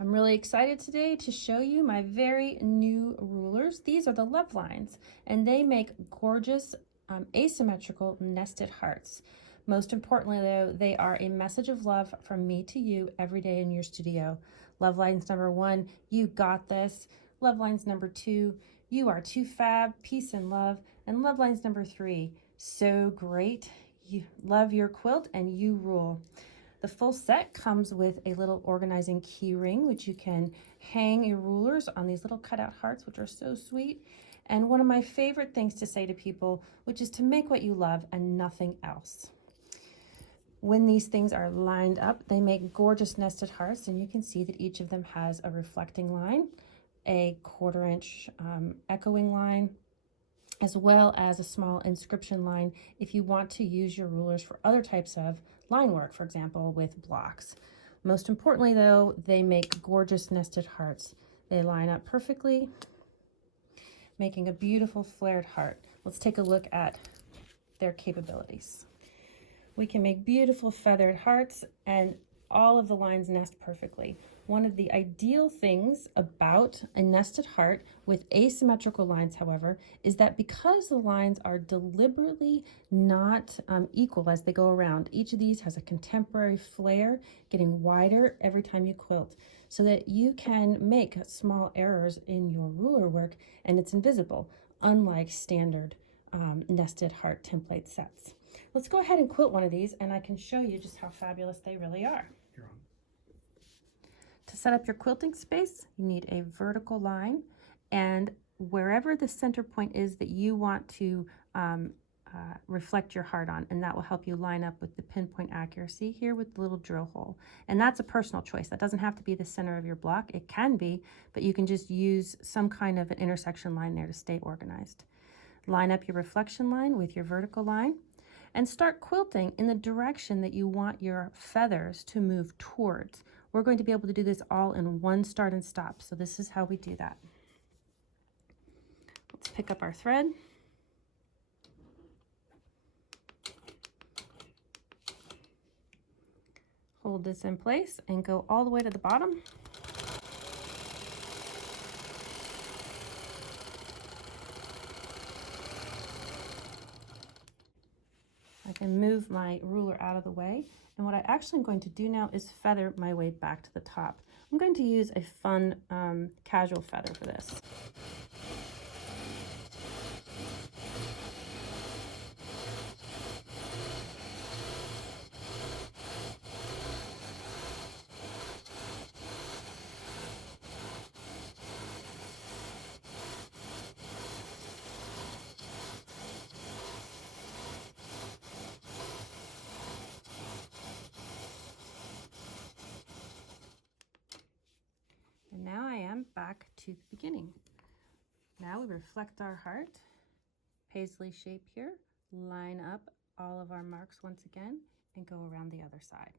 I'm really excited today to show you my very new rulers. These are the love lines, and they make gorgeous asymmetrical nested hearts. Most importantly though, they are a message of love from me to you every day in your studio. Love lines number 1, you got this. Love lines number 2, you are too fab, peace and love. And love lines number 3, so great, you love your quilt and you rule. The full set comes with a little organizing key ring, which you can hang your rulers on these little cutout hearts, which are so sweet. And one of my favorite things to say to people, which is to make what you love and nothing else. When these things are lined up, they make gorgeous nested hearts, and you can see that each of them has a reflecting line, a 1/4 inch echoing line, as well as a small inscription line if you want to use your rulers for other types of line work, for example, with blocks. Most importantly though, they make gorgeous nested hearts. They line up perfectly, making a beautiful flared heart. Let's take a look at their capabilities. We can make beautiful feathered hearts, and all of the lines nest perfectly. One of the ideal things about a nested heart with asymmetrical lines, however, is that because the lines are deliberately not equal as they go around, each of these has a contemporary flare, getting wider every time you quilt, so that you can make small errors in your ruler work and it's invisible, unlike standard nested heart template sets. Let's go ahead and quilt one of these, and I can show you just how fabulous they really are. To set up your quilting space, you need a vertical line, and wherever the center point is that you want to reflect your heart on, and that will help you line up with the pinpoint accuracy here with the little drill hole. And that's a personal choice. That doesn't have to be the center of your block. It can be, but you can just use some kind of an intersection line there to stay organized. Line up your reflection line with your vertical line, and start quilting in the direction that you want your feathers to move towards. We're going to be able to do this all in one start and stop, so this is how we do that. Let's pick up our thread. Hold this in place and go all the way to the bottom. I can move my ruler out of the way, and what I actually am going to do now is feather my way back to the top. I'm going to use a fun casual feather for this. And now I am back to the beginning. Now we reflect our heart, paisley shape here, line up all of our marks once again, and go around the other side.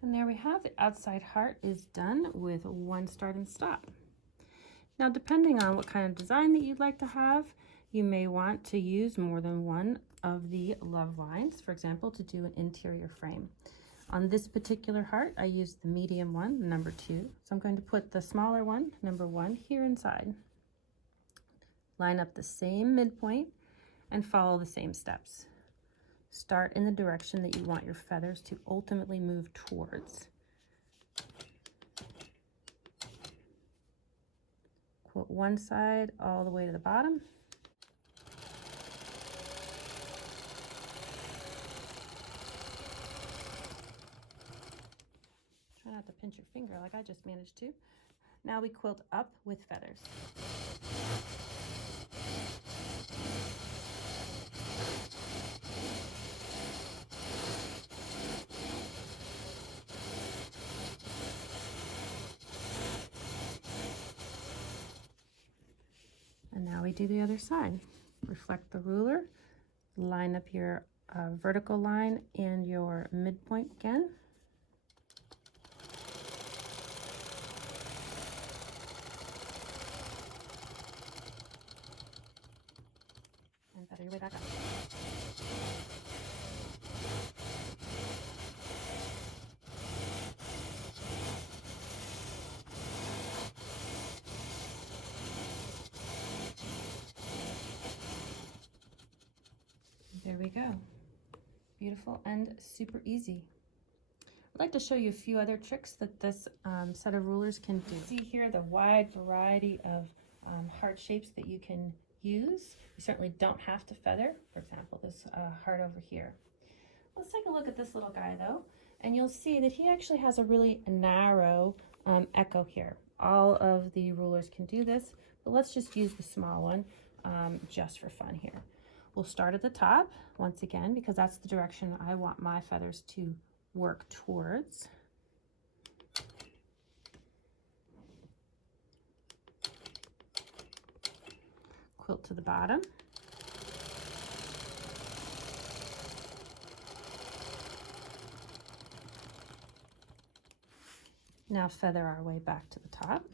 And there we have the outside heart is done with one start and stop. Now, depending on what kind of design that you'd like to have, you may want to use more than one of the love lines, for example, to do an interior frame. On this particular heart, I used the medium one, number 2. So I'm going to put the smaller one, number 1, here inside. Line up the same midpoint and follow the same steps. Start in the direction that you want your feathers to ultimately move towards. Quilt one side all the way to the bottom. Try not to pinch your finger like I just managed to. Now we quilt up with feathers. do the other side. Reflect the ruler, line up your vertical line and your midpoint again. And feather your way back up. There we go. Beautiful and super easy. I'd like to show you a few other tricks that this set of rulers can do. See here the wide variety of heart shapes that you can use. You certainly don't have to feather. For example, this heart over here. Let's take a look at this little guy though, and you'll see that he actually has a really narrow echo here. All of the rulers can do this, but let's just use the small one just for fun here. We'll start at the top once again because that's the direction I want my feathers to work towards. Quilt to the bottom. Now feather our way back to the top.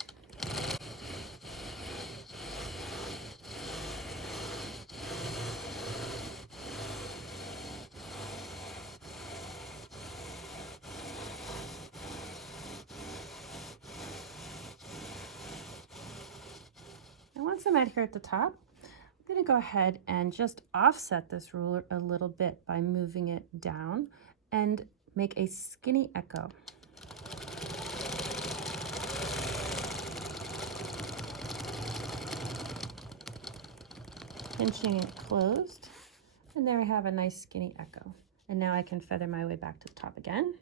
Once I'm out here at the top, I'm going to go ahead and just offset this ruler a little bit by moving it down and make a skinny echo. Pinching it closed, and there I have a nice skinny echo. And now I can feather my way back to the top again.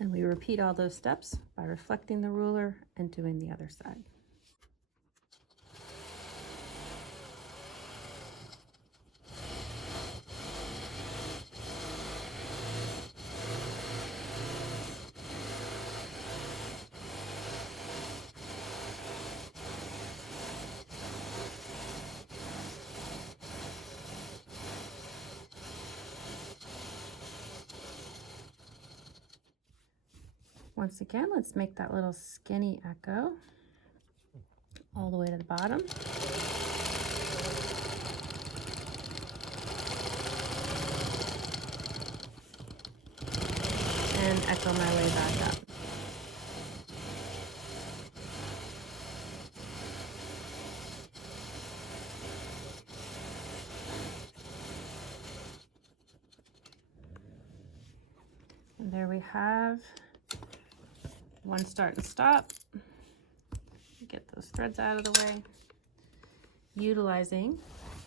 And we repeat all those steps by reflecting the ruler and doing the other side. Once again, let's make that little skinny echo all the way to the bottom. And echo my way back up. And there we have one start and stop. Get those threads out of the way. Utilizing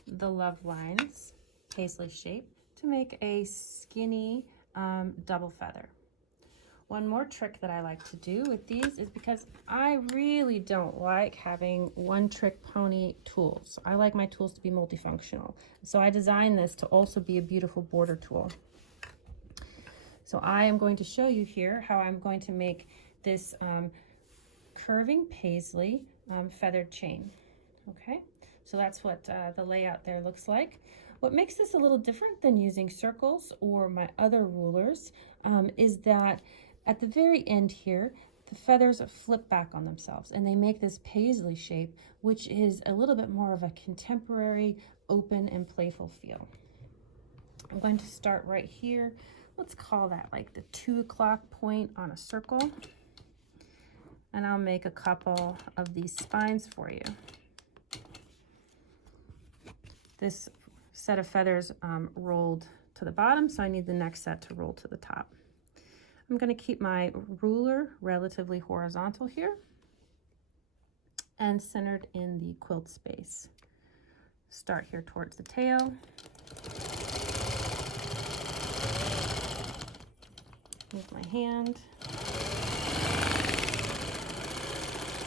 the love lines paisley shape to make a skinny double feather. One more trick that I like to do with these is because I really don't like having one trick pony tools. I like my tools to be multifunctional. So I designed this to also be a beautiful border tool. So I am going to show you here how I'm going to make this curving paisley feathered chain. Okay, so that's what the layout there looks like. What makes this a little different than using circles or my other rulers is that at the very end here, the feathers flip back on themselves and they make this paisley shape, which is a little bit more of a contemporary, open and playful feel. I'm going to start right here. Let's call that like the 2 o'clock point on a circle. And I'll make a couple of these spines for you. This set of feathers rolled to the bottom, so I need the next set to roll to the top. I'm going to keep my ruler relatively horizontal here and centered in the quilt space. Start here towards the tail. Move my hand.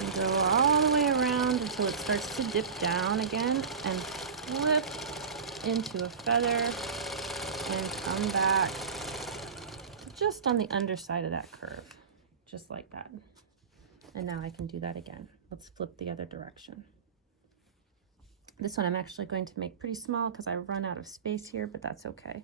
And go all the way around until it starts to dip down again and flip into a feather and come back just on the underside of that curve, just like that. And now I can do that again. Let's flip the other direction. This one I'm actually going to make pretty small because I run out of space here, but that's okay.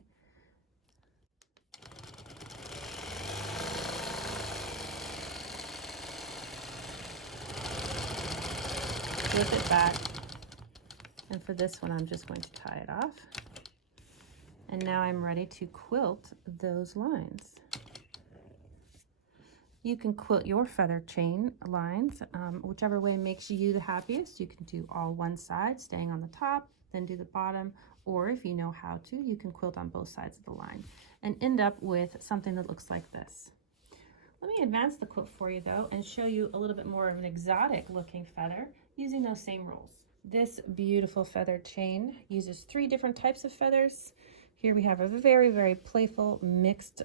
Flip it back. And for this one, I'm just going to tie it off. And now I'm ready to quilt those lines. You can quilt your feather chain lines, whichever way makes you the happiest. You can do all one side, staying on the top, then do the bottom, or if you know how to, you can quilt on both sides of the line and end up with something that looks like this. Let me advance the quilt for you though and show you a little bit more of an exotic looking feather using those same rules. This beautiful feather chain uses 3 different types of feathers. Here we have a very, very playful mixed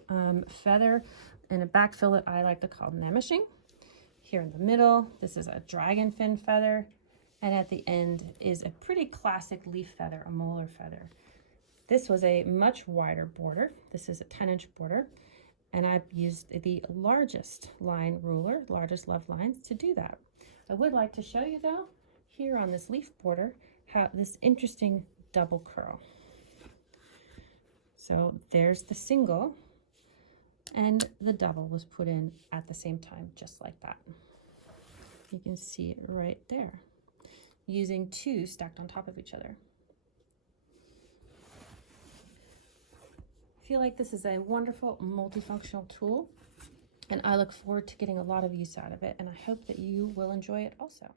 feather and a back fillet I like to call nemishing. Here in the middle, this is a dragon fin feather. And at the end is a pretty classic leaf feather, a molar feather. This was a much wider border. This is a 10-inch border. And I've used the largest line ruler, largest love lines, to do that. I would like to show you though, here on this leaf border, how this interesting double curl. So there's the single, and the double was put in at the same time, just like that. You can see it right there, using 2 stacked on top of each other. I feel like this is a wonderful multifunctional tool, and I look forward to getting a lot of use out of it, and I hope that you will enjoy it also.